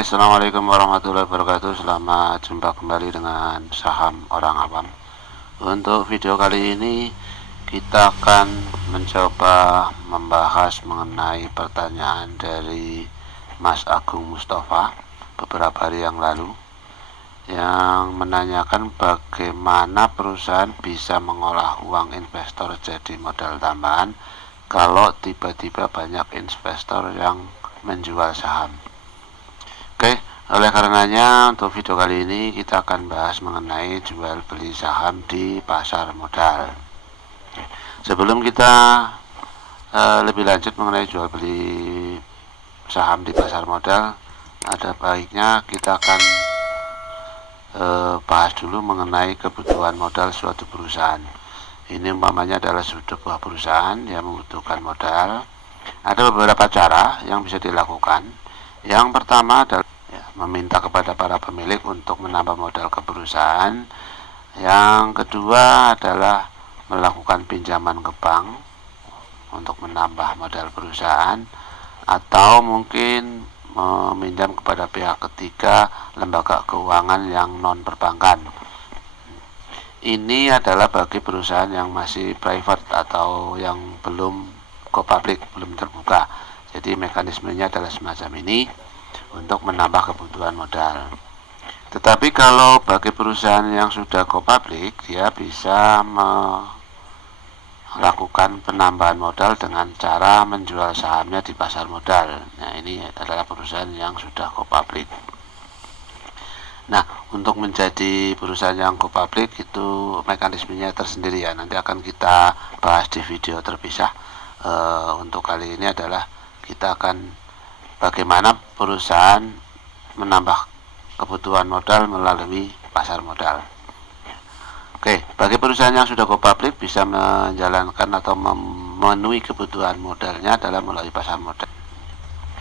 Assalamualaikum warahmatullahi wabarakatuh. Selamat jumpa kembali dengan saham orang awam. Untuk video kali ini kita akan mencoba membahas mengenai pertanyaan dari Mas Agung Mustafa beberapa hari yang lalu, yang menanyakan bagaimana perusahaan bisa mengolah uang investor jadi modal tambahan kalau tiba-tiba banyak investor yang menjual saham. Oke, oleh karenanya untuk video kali ini kita akan bahas mengenai jual beli saham di pasar modal. Sebelum kita lebih lanjut mengenai jual beli saham di pasar modal, ada baiknya kita akan bahas dulu mengenai kebutuhan modal suatu perusahaan. Ini umpamanya adalah sebuah perusahaan yang membutuhkan modal. Ada beberapa cara yang bisa dilakukan. Yang pertama adalah meminta kepada para pemilik untuk menambah modal ke perusahaan. Yang kedua adalah melakukan pinjaman ke bank untuk menambah modal perusahaan, atau mungkin meminjam kepada pihak ketiga, lembaga keuangan yang non perbankan. Ini adalah bagi perusahaan yang masih private atau yang belum go public, belum terbuka. Jadi mekanismenya adalah semacam ini untuk menambah kebutuhan modal. Tetapi kalau bagi perusahaan yang sudah go public, dia bisa melakukan penambahan modal dengan cara menjual sahamnya di pasar modal. Nah, ini adalah perusahaan yang sudah go public. Nah, untuk menjadi perusahaan yang go public itu mekanismenya tersendiri ya. Nanti akan kita bahas di video terpisah. Untuk kali ini adalah kita akan bagaimana perusahaan menambah kebutuhan modal melalui pasar modal. Oke, bagi perusahaan yang sudah go public bisa menjalankan atau memenuhi kebutuhan modalnya adalah melalui pasar modal.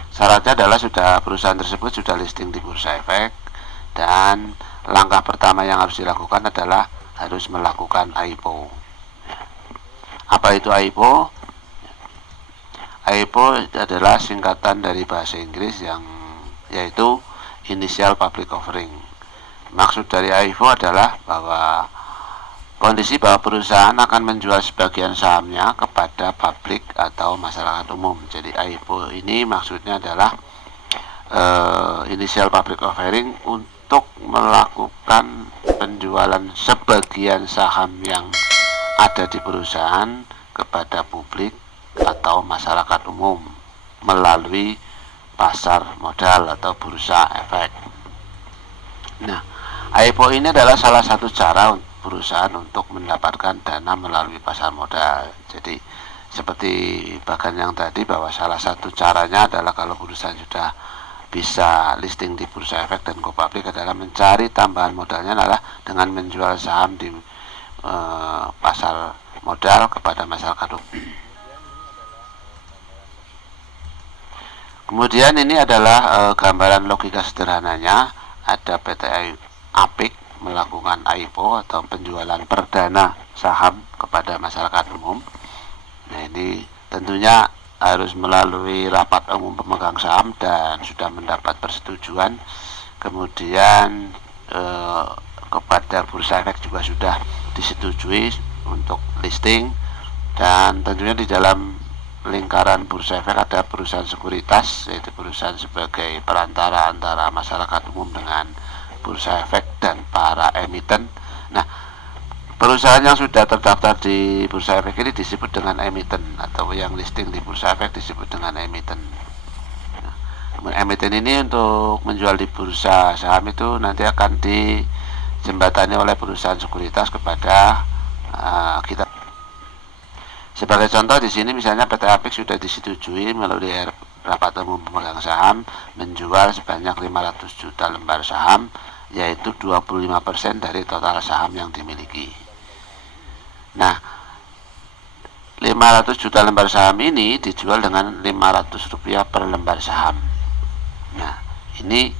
Syaratnya adalah perusahaan tersebut sudah listing di Bursa Efek, dan langkah pertama yang harus dilakukan adalah harus melakukan IPO. Apa itu IPO? IPO adalah singkatan dari bahasa Inggris yaitu Initial Public Offering. Maksud dari IPO adalah kondisi bahwa perusahaan akan menjual sebagian sahamnya kepada publik atau masyarakat umum. Jadi IPO ini maksudnya adalah Initial Public Offering untuk melakukan penjualan sebagian saham yang ada di perusahaan kepada publik atau masyarakat umum melalui pasar modal atau bursa efek. Nah, IPO ini adalah salah satu cara perusahaan untuk mendapatkan dana melalui pasar modal. Jadi seperti bagian yang tadi, bahwa salah satu caranya adalah kalau perusahaan sudah bisa listing di Bursa Efek dan go public adalah mencari tambahan modalnya adalah dengan menjual saham di pasar modal kepada masyarakat umum. Kemudian ini adalah gambaran logika sederhananya. Ada PT Apik melakukan IPO atau penjualan perdana saham kepada masyarakat umum. Nah, ini tentunya harus melalui rapat umum pemegang saham dan sudah mendapat persetujuan. Kemudian kepada Bursa Efek juga sudah disetujui untuk listing, dan tentunya di dalam lingkaran Bursa Efek ada perusahaan sekuritas, yaitu perusahaan sebagai perantara antara masyarakat umum dengan Bursa Efek dan para emiten. Nah, perusahaan yang sudah terdaftar di Bursa Efek ini disebut dengan emiten, atau yang listing di Bursa Efek disebut dengan emiten. Nah, emiten ini untuk menjual di bursa saham itu nanti akan dijembatani oleh perusahaan sekuritas kepada kita. Sebagai contoh di sini misalnya PT Apik sudah disetujui melalui rapat umum pemegang saham menjual sebanyak 500 juta lembar saham, yaitu 25% dari total saham yang dimiliki. Nah, 500 juta lembar saham ini dijual dengan Rp500 per lembar saham. Nah, ini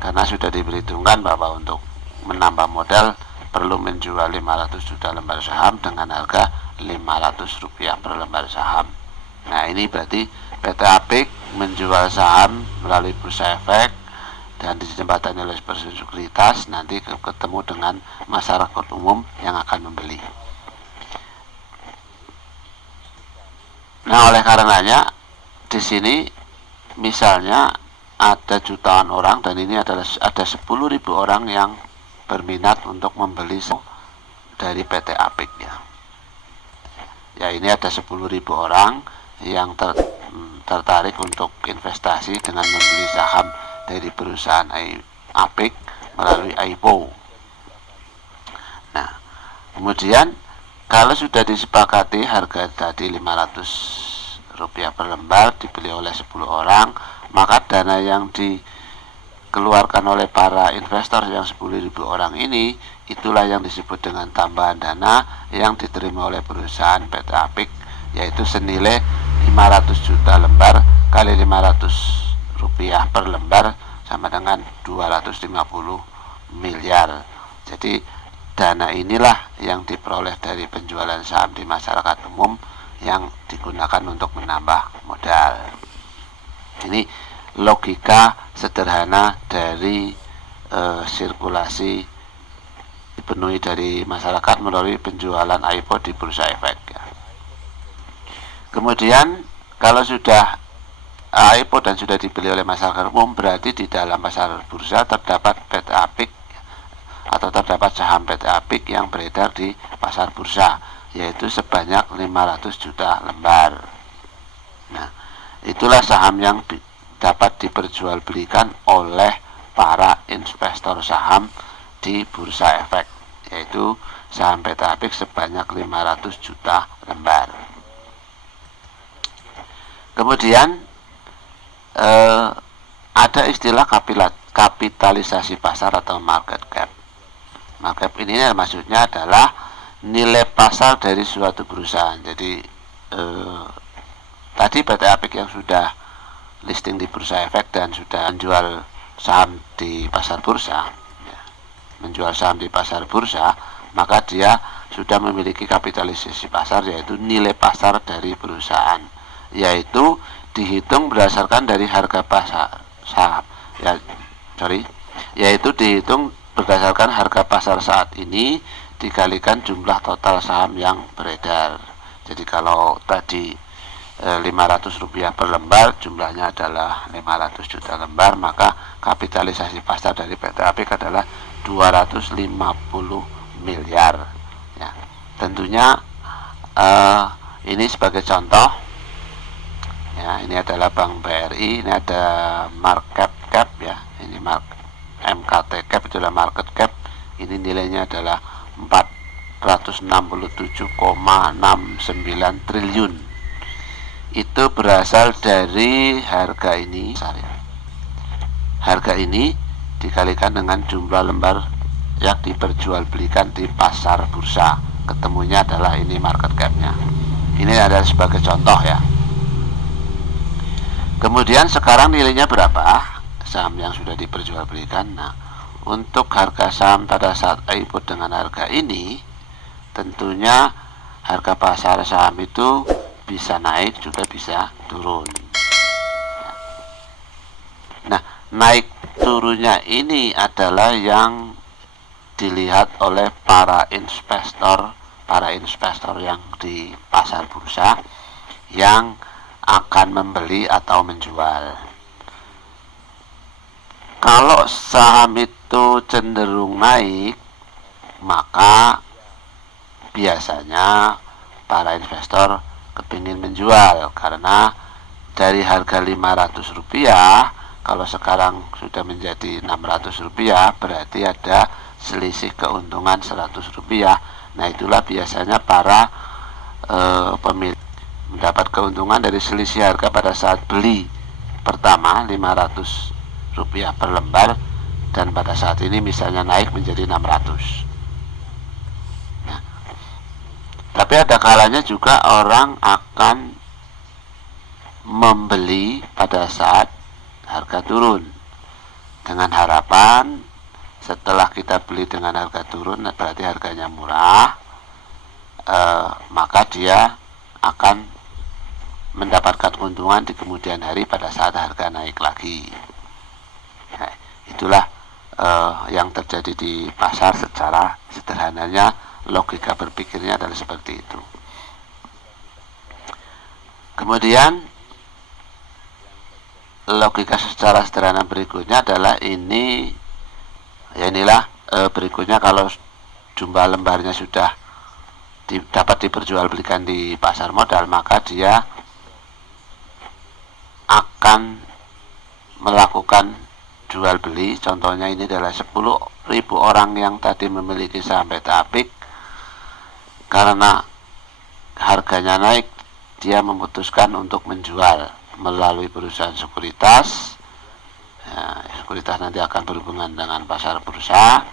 karena sudah diperhitungkan bahwa untuk menambah modal perlu menjual 500 juta lembar saham dengan harga Rp500 per lembar saham. Nah, ini berarti PT Apik menjual saham melalui Bursa Efek dan dijembatani oleh perusahaan sekuritas, nanti ketemu dengan masyarakat umum yang akan membeli. Nah, oleh karenanya di sini misalnya ada jutaan orang, dan ini adalah ada 10.000 orang yang berminat untuk membeli dari PT Apik ya. Ya, ini ada 10.000 orang yang tertarik untuk investasi dengan membeli saham dari perusahaan Apik melalui IPO. Nah, kemudian kalau sudah disepakati harga tadi Rp500 per lembar dibeli oleh 10 orang, maka dana yang dikeluarkan oleh para investor yang 10.000 orang ini, itulah yang disebut dengan tambahan dana yang diterima oleh perusahaan PT Apik, yaitu senilai 500 juta lembar kali Rp500 per lembar sama dengan 250 miliar. Jadi dana inilah yang diperoleh dari penjualan saham di masyarakat umum yang digunakan untuk menambah modal. Ini logika sederhana dari sirkulasi dipenuhi dari masyarakat melalui penjualan IPO di bursa efek ya. Kemudian kalau sudah IPO dan sudah dibeli oleh masyarakat umum, berarti di dalam pasar bursa terdapat PT Apik atau terdapat saham PT Apik yang beredar di pasar bursa, yaitu sebanyak 500 juta lembar. Nah, itulah saham yang dapat diperjualbelikan oleh para investor saham di bursa efek, yaitu saham PT Apik sebanyak 500 juta lembar. Kemudian ada istilah kapitalisasi pasar atau market cap. Market cap ini maksudnya adalah nilai pasar dari suatu perusahaan. Jadi tadi PT Apik yang sudah listing di bursa efek dan sudah menjual saham di pasar bursa, maka dia sudah memiliki kapitalisasi pasar, yaitu nilai pasar dari perusahaan, yaitu dihitung berdasarkan dari harga pasar saham yaitu dihitung berdasarkan harga pasar saat ini dikalikan jumlah total saham yang beredar. Jadi kalau tadi Rp500 per lembar, jumlahnya adalah 500 juta lembar, maka kapitalisasi pasar dari PT Apik adalah 250 miliar ya. Tentunya ini sebagai contoh ya, ini adalah Bank BRI, ini ada market cap ya, ini MKT cap, itulah market cap, ini nilainya adalah 467,69 triliun. Itu berasal dari harga ini. Harga ini dikalikan dengan jumlah lembar yang diperjualbelikan di pasar bursa, ketemunya adalah ini market capnya. Ini adalah sebagai contoh ya. Kemudian sekarang nilainya berapa saham yang sudah diperjualbelikan? Nah, untuk harga saham pada saat IPO dengan harga ini, tentunya harga pasar saham itu bisa naik juga bisa turun. Nah, naik turunnya ini adalah yang dilihat oleh para investor yang di pasar bursa yang akan membeli atau menjual. Kalau saham itu cenderung naik, maka biasanya para investor kepingin menjual, karena dari harga Rp500 kalau sekarang sudah menjadi Rp600, berarti ada selisih keuntungan Rp100. Nah, itulah biasanya para pemilik mendapat keuntungan dari selisih harga pada saat beli pertama Rp500 per lembar, dan pada saat ini misalnya naik menjadi 600. Tapi ada kalanya juga orang akan membeli pada saat harga turun, dengan harapan setelah kita beli dengan harga turun, berarti harganya murah, maka dia akan mendapatkan keuntungan di kemudian hari pada saat harga naik lagi. Nah, Itulah yang terjadi di pasar secara sederhananya. Logika berpikirnya adalah seperti itu. Kemudian logika secara sederhana berikutnya adalah inilah berikutnya, kalau jumlah lembarnya sudah dapat diperjualbelikan di pasar modal, maka dia akan melakukan jual beli. Contohnya ini adalah 10.000 orang yang tadi memiliki saham Beta Apik. Karena harganya naik, dia memutuskan untuk menjual melalui perusahaan sekuritas. Sekuritas nanti akan berhubungan dengan pasar bursa.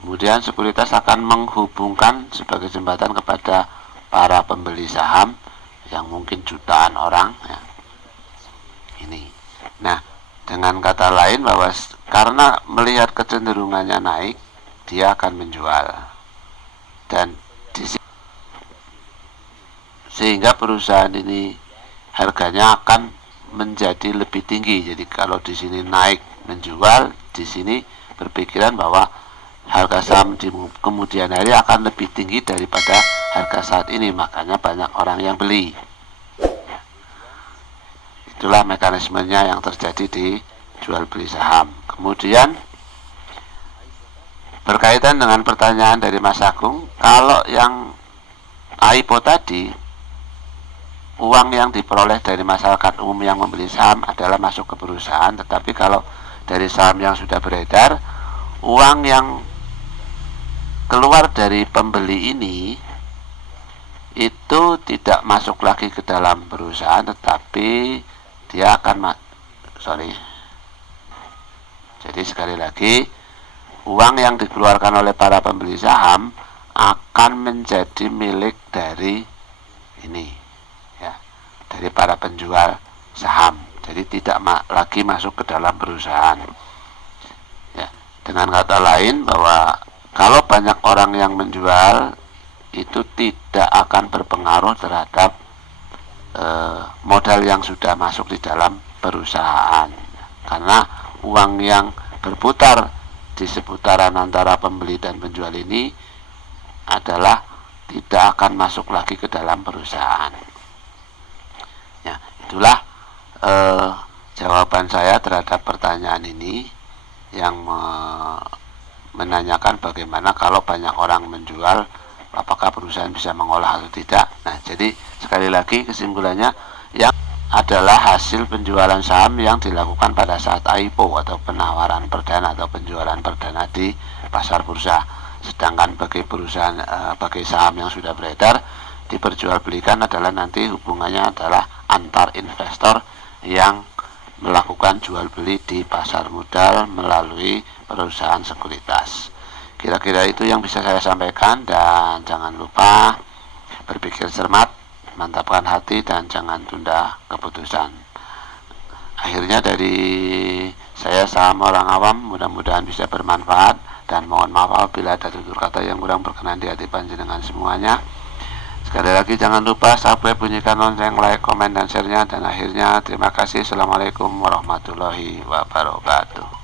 Kemudian sekuritas akan menghubungkan sebagai jembatan kepada para pembeli saham yang mungkin jutaan orang. Ini. Nah, dengan kata lain bahwa karena melihat kecenderungannya naik, dia akan menjual. Dan sehingga perusahaan ini harganya akan menjadi lebih tinggi. Jadi kalau di sini naik menjual, di sini berpikiran bahwa harga saham di kemudian hari akan lebih tinggi daripada harga saat ini, makanya banyak orang yang beli. Itulah mekanismenya yang terjadi di jual beli saham. Kemudian berkaitan dengan pertanyaan dari Mas Agung, kalau yang AIPO tadi, uang yang diperoleh dari masyarakat umum yang membeli saham adalah masuk ke perusahaan. Tetapi kalau dari saham yang sudah beredar, uang yang keluar dari pembeli ini itu tidak masuk lagi ke dalam perusahaan, tetapi dia akan jadi sekali lagi, uang yang dikeluarkan oleh para pembeli saham akan menjadi milik dari dari para penjual saham. Jadi tidak lagi masuk ke dalam perusahaan. Dengan kata lain, bahwa kalau banyak orang yang menjual, itu tidak akan berpengaruh terhadap modal yang sudah masuk di dalam perusahaan, karena uang yang berputar di seputaran antara pembeli dan penjual ini adalah tidak akan masuk lagi ke dalam perusahaan. Itulah jawaban saya terhadap pertanyaan ini yang menanyakan bagaimana kalau banyak orang menjual, apakah perusahaan bisa mengolah atau tidak. Nah, jadi sekali lagi kesimpulannya, yang adalah hasil penjualan saham yang dilakukan pada saat AIPO atau penawaran perdana atau penjualan perdana di pasar bursa. Sedangkan bagi perusahaan bagi saham yang sudah beredar, diperjualbelikan adalah nanti hubungannya adalah antar investor yang melakukan jual beli di pasar modal melalui perusahaan sekuritas. Kira-kira itu yang bisa saya sampaikan, dan jangan lupa berpikir cermat, mantapkan hati, dan jangan tunda keputusan. Akhirnya dari saya, Saham Orang Awam, mudah-mudahan bisa bermanfaat, dan mohon maaf apabila ada tutur kata yang kurang berkenan di hati panjenengan semuanya. Sekali lagi jangan lupa subscribe, bunyikan lonceng, like, komen, dan share-nya. Dan akhirnya terima kasih. Assalamualaikum warahmatullahi wabarakatuh.